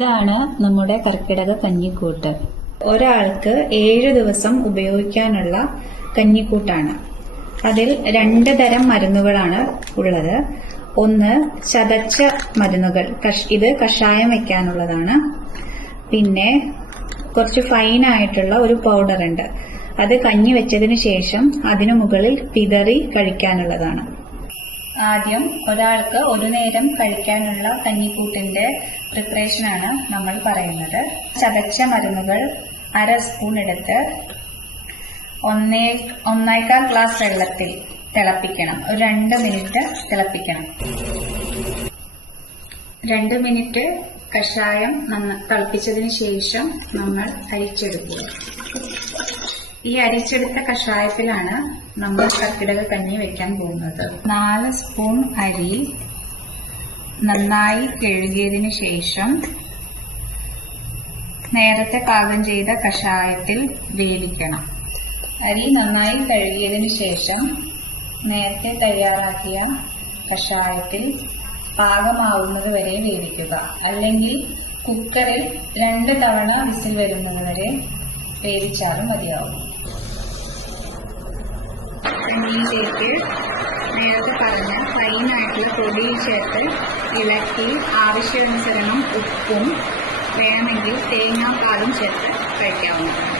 ഇതാണ് നമ്മുടെ കർക്കിടക കഞ്ഞിക്കൂട്ട്. ഒരാൾക്ക് 7 ദിവസം ഉപയോഗിക്കാനുള്ള കഞ്ഞിക്കൂട്ടാണ്. അതിൽ 2 തരം മരുന്നുകളാണ് ഉള്ളത്. ഒന്ന് ചതച്ച മരുന്നുകൾ, ഇത് കഷായം വെക്കാനുള്ളതാണ്. പിന്നെ കുറച്ച് ഫൈനായിട്ടുള്ള ഒരു പൗഡർ ഉണ്ട്, അത് കഞ്ഞി വെച്ചതിന് ശേഷം അതിനു മുകളിൽ വിതറി കഴിക്കാനുള്ളതാണ്. ആദ്യം ഒരാൾക്ക് ഒരു നേരം കഴിക്കാനുള്ള കഞ്ഞിക്കൂട്ടിന്റെ പ്രിപ്പറേഷനാണ് നമ്മൾ പറയുന്നത്. ചതച്ച മരുന്നുകൾ 1/2 സ്പൂൺ എടുത്ത് 1.25 ഗ്ലാസ് വെള്ളത്തിൽ തിളപ്പിക്കണം. ഒരു 2 മിനിറ്റ് തിളപ്പിക്കണം. 2 മിനിറ്റ് കഷായം തിളപ്പിച്ചതിന് ശേഷം നമ്മൾ അരിച്ചെടുക്കുക. ഈ അരിച്ചെടുത്ത കഷായത്തിലാണ് നമ്മൾ കർക്കിടക കഞ്ഞി വെക്കാൻ പോകുന്നത്. 4 സ്പൂൺ അരി നന്നായി കഴുകിയതിന് ശേഷം നേരത്തെ പാകം ചെയ്ത കഷായത്തിൽ വേവിക്കണം. അരി നന്നായി കഴുകിയതിന് ശേഷം നേരത്തെ തയ്യാറാക്കിയ കഷായത്തിൽ പാകമാവുന്നത് വരെ വേവിക്കുക. അല്ലെങ്കിൽ കുക്കറിൽ 2 തവണ വിസിൽ വരുന്നത് വരെ വേവിച്ചാലും മതിയാവും. കഞ്ഞിയിലേക്ക് നേരത്തെ പറഞ്ഞ ഫൈനായിട്ടുള്ള പൊടി ചേർത്ത് ഇളക്കി ആവശ്യാനുസരണം ഉപ്പും വേണമെങ്കിൽ തേങ്ങാപ്പാലും ചേർത്ത് കഴിക്കാവുന്നതാണ്.